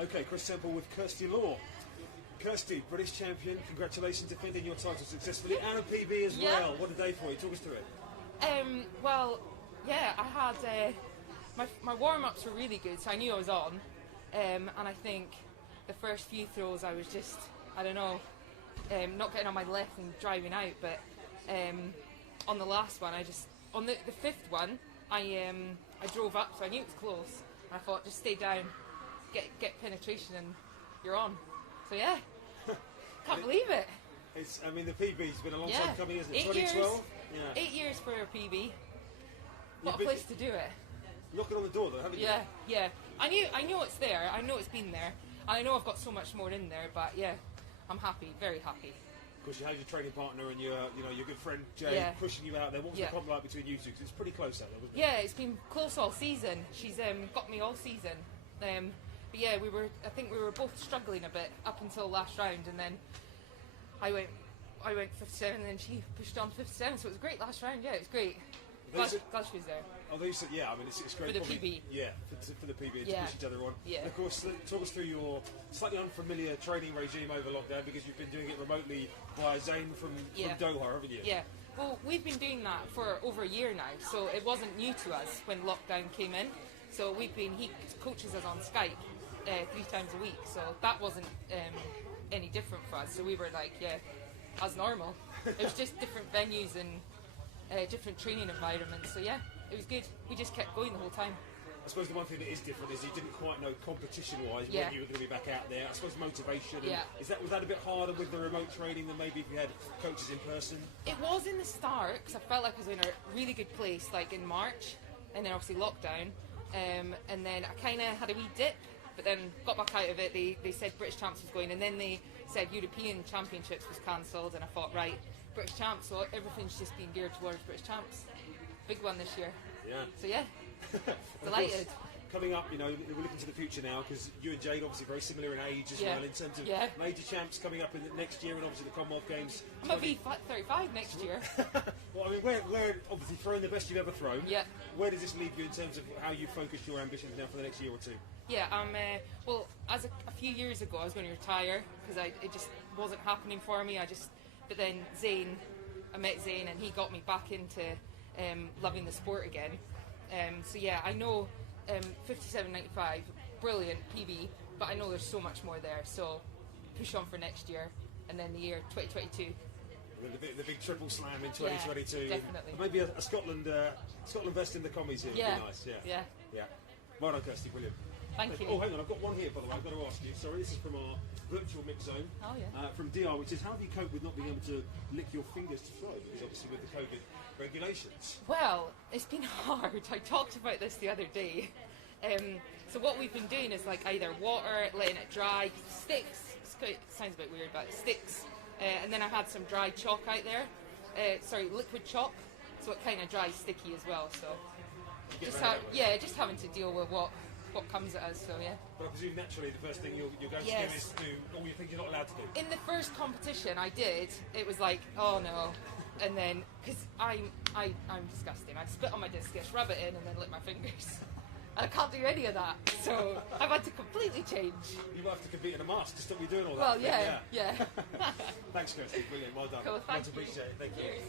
Okay, Chris Temple with Kirsty Law. Kirsty, British champion, congratulations defending your title successfully and a PB as well. What a day for you, talk us through it. Well, yeah, I had, my warm-ups were really good, so I knew I was on, and I think the first few throws I was just, I don't know, not getting on my left and driving out, but on the last one, on the fifth one, I drove up, so I knew it was close, and I thought, just stay down, get penetration, and you're on. So yeah, can't believe it. I mean, the PB's been a long time coming, isn't it? 2012? Yeah. 8 years for a PB. What a place to do it. Knocking on the door, though, haven't you? Yeah. I know it's there. I know it's been there. And I know I've got so much more in there. But yeah, I'm happy, very happy. Of course, you have your training partner and your good friend Jay pushing you out there. What was the comp like between you two? Because it's pretty close out there, wasn't it? Yeah, it's been close all season. She's got me all season. But yeah, I think we were both struggling a bit up until last round, and then I went 57, and then she pushed on 57. So it was great last round. Yeah, it was great. Glad she was there. Although you said, I mean, it's great for the PB. Yeah, for the PB and to push each other on. Yeah. And of course, talk us through your slightly unfamiliar training regime over lockdown, because you've been doing it remotely via Zane from Doha, haven't you? Yeah. Well, we've been doing that for over a year now, so it wasn't new to us when lockdown came in. So he coaches us on Skype 3 times a week, so that wasn't any different for us. So we were like, as normal. It was just different venues and different training environments. So yeah, it was good. We just kept going the whole time. I suppose the one thing that is different is you didn't quite know competition-wise when you were going to be back out there. I suppose motivation. Was that a bit harder with the remote training than maybe if you had coaches in person? It was in the start, because I felt like I was in a really good place, like in March, and then obviously lockdown, and then I kind of had a wee dip, but then got back out of it. They said British Champs was going, and then they said European Championships was cancelled, and I thought, right, British Champs, so everything's just been geared towards British Champs. Big one this year. Yeah. So yeah, delighted. Coming up, we're looking to the future now, because you and Jade obviously very similar in age as well, in terms of major champs coming up in the next year, and obviously the Commonwealth Games. I'm going to be 35 next year. Well, I mean, we're obviously throwing the best you've ever thrown. Yeah. Where does this leave you in terms of how you focus your ambitions now for the next year or two? Yeah, well, as a few years ago, I was going to retire, because it just wasn't happening for me. But then I met Zane, and he got me back into loving the sport again. So yeah, I know 57.95, brilliant PB, but I know there's so much more there. So push on for next year, and then the year 2022. The big triple slam in 2022. Yeah, definitely. Maybe a Scotland vest in the commies here would be nice. Yeah. Well done, Kirsty, brilliant. Thank you. Oh, hang on, I've got one here, by the way, I've got to ask you. Sorry, this is from our virtual mix zone. Oh, yeah. From DR, which is, how do you cope with not being able to lick your fingers to throw? Because obviously with the COVID regulations. Well, it's been hard. I talked about this the other day. So what we've been doing is like either water, letting it dry, sticks, it sounds a bit weird, but sticks. And then I had some dry chalk out there. Liquid chalk. So it kind of dries sticky as well. So just having to deal with what comes at us, so yeah. But I presume naturally the first thing you're going to do is do all you think you're not allowed to do. In the first competition I did, it was like, oh no. And then, because I'm disgusting, I spit on my discus, rub it in, and then lick my fingers. I can't do any of that, so I've had to completely change. You might have to compete in a mask to stop you doing all that. Well, yeah. Thanks, Kirsty. Brilliant. Well done. Cool, thank Much appreciated. Thank you.